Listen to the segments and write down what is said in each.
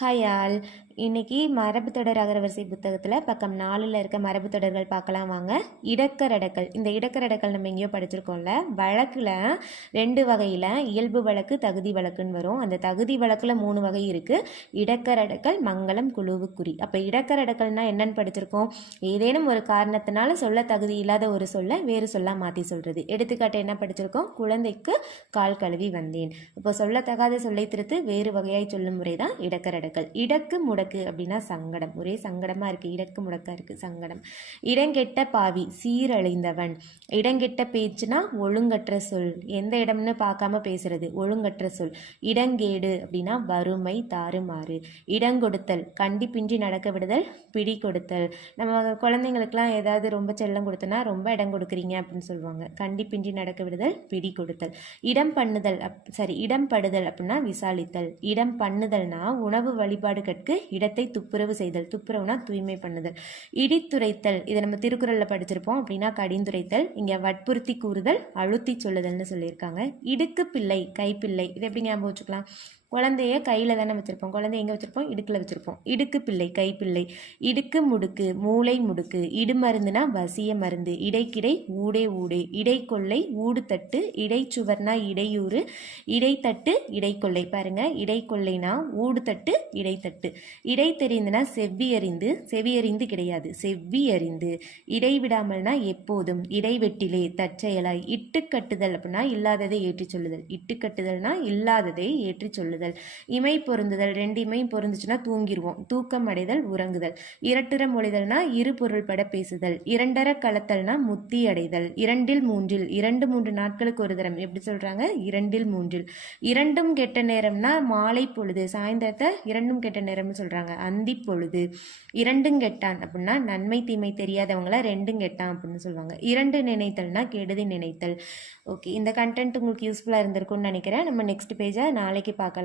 Hi all. இன்னைக்கு மரபு தொடர் அகரவரிசை புத்தகத்தில் பக்கம் 4ல் இருக்க மரபு தொடர்கள் பார்க்கலாம் வாங்க. இடக்கரடக்கல். இந்த இடக்கரடக்கல் நம்ம எங்கேயோ படிச்சிருக்கோம்ல. வழக்கில் 2 வகையில் இயல்பு வழக்கு தகுதி வழக்குன்னு வரும். அந்த தகுதி வழக்கில் 3 வகை இருக்குது. இடக்கரடக்கல், மங்களம், குழுவுக்குறி. அப்போ இடக்கரடக்கல்னா என்னன்னு படிச்சிருக்கோம். ஏதேனும் ஒரு காரணத்தினால சொல்ல தகுதி இல்லாத ஒரு சொல்ல வேறு சொல்ல மாற்றி சொல்கிறது. எடுத்துக்காட்டு என்ன படிச்சிருக்கோம். குழந்தைக்கு கால் கழுவி வந்தேன். இப்போ சொல்லத்தகாத சொல்லை திருத்து வேறு வகையாய் சொல்லும் முறை தான் இடக்கரடக்கல். இடக்கு முடக்கு அப்படின்னா சங்கடம். ஒரே சங்கடமா இருக்கு. இடக்கு முடக்கா இருக்கு, சங்கடம். இடங்கெட்ட பாவி, சீரழிந்தவன். இடங்கெட்ட பேச்சுனா ஒழுங்கற்ற சொல். எந்த இடம்னு பார்க்காம பேசுறது, ஒழுங்கற்ற சொல். இடங்கேடு அப்படின்னா வறுமை, தாறுமாறு. இடங்கொடுத்தல், கண்டிப்பின்றி நடக்க விடுதல், பிடி கொடுத்தல். நம்ம குழந்தைங்களுக்குலாம் ஏதாவது ரொம்ப செல்லம் கொடுத்தனா ரொம்ப இடம் கொடுக்குறீங்க அப்படின்னு சொல்லுவாங்க. கண்டிப்பின்றி நடக்க விடுதல், பிடி கொடுத்தல். இடம் பண்ணுதல் இடம் படுதல் அப்படின்னா விசாலித்தல். இடம் பண்ணுதல்னா உணவு வழிபாடு கற்கு இடத்தை துப்புரவு செய்தல். துப்புரவுனா தூய்மை பண்ணுதல். இடித்துரைத்தல், இதை நம்ம திருக்குறளில் படிச்சிருப்போம். அப்படின்னா கடிந்துரைத்தல். இங்கே வற்புறுத்தி கூறுதல், அழுத்தி சொல்லுதல்னு சொல்லியிருக்காங்க. இடுக்கு பிள்ளை, கைப்பிள்ளை. இதை எப்படி ஞாபகம் வச்சுக்கலாம். குழந்தைய கையில் தானே வச்சுருப்போம். குழந்தை எங்கே வச்சுருப்போம், இடுக்கில் வச்சுருப்போம். இடுக்கு பிள்ளை, கைப்பிள்ளை. இடுக்கு முடுக்கு, மூளை முடுக்கு. இடுமருந்துனா வசிய மருந்து. இடைக்கிடை, ஊடே ஊடே. இடைக்கொள்ளை, ஊடுதட்டு. இடைச்சுவர்னா இடையூறு. இடைத்தட்டு, இடைக்கொள்ளை. பாருங்க, இடைக்கொள்ளைனா ஊடுதட்டு, இடைத்தட்டு. இடை தெரிந்துனா செவ்வியறிந்து. செவியறிந்து கிடையாது, செவ்வியறிந்து. இடைவிடாமல்னா எப்போதும். இடைவெட்டிலே, தற்செயலாய். இட்டுக்கட்டுதல் அப்படின்னா இல்லாததை ஏற்றி சொல்லுதல். இட்டுக்கட்டுதல்னா இல்லாததை ஏற்றி சொல்லுதல். இமை பொருந்துதல், 2 இமை பொருந்துச்சுன்னா தூங்கிடுவோம். தூக்கம் அடைதல், உறங்குதல். இரட்டுற மொழிதல்னா இரு பொருள்பட பேசுதல். இரண்டர கலத்தல்னா முத்தி அடைதல். 2ல் 3ல், 2-3 நாட்களுக்கு ஒரு தரம். எப்படி சொல்றாங்க, 2ல் 3ல். இரண்டும் கெட்ட நேரம்னா மாலை பொழுது. சாயந்தரத்தை இரண்டும் கெட்ட நேரம்னு சொல்றாங்க. அந்தி பொழுது. இரண்டும் கெட்டான் அப்படின்னா நன்மை தீமை தெரியாதவங்கள ரெண்டும் கெட்டான் அப்படின்னு சொல்லுவாங்க. இரண்டு நினைத்தல்னா கெடுதி நினைத்தல். ஓகே, இந்த கண்டென்ட் உங்களுக்கு யூஸ்ஃபுல்லாக இருந்திருக்கும்னு நினைக்கிறேன். நம்ம நெக்ஸ்ட் பேஜை நாளைக்கு பார்க்கலாம்.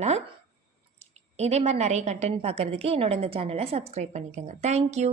இதே மாதிரி நிறைய கண்டென்ட் பார்க்குறதுக்கு என்னோட இந்த சேனலை சப்ஸ்கிரைப் பண்ணிக்கோங்க. தேங்க்யூ.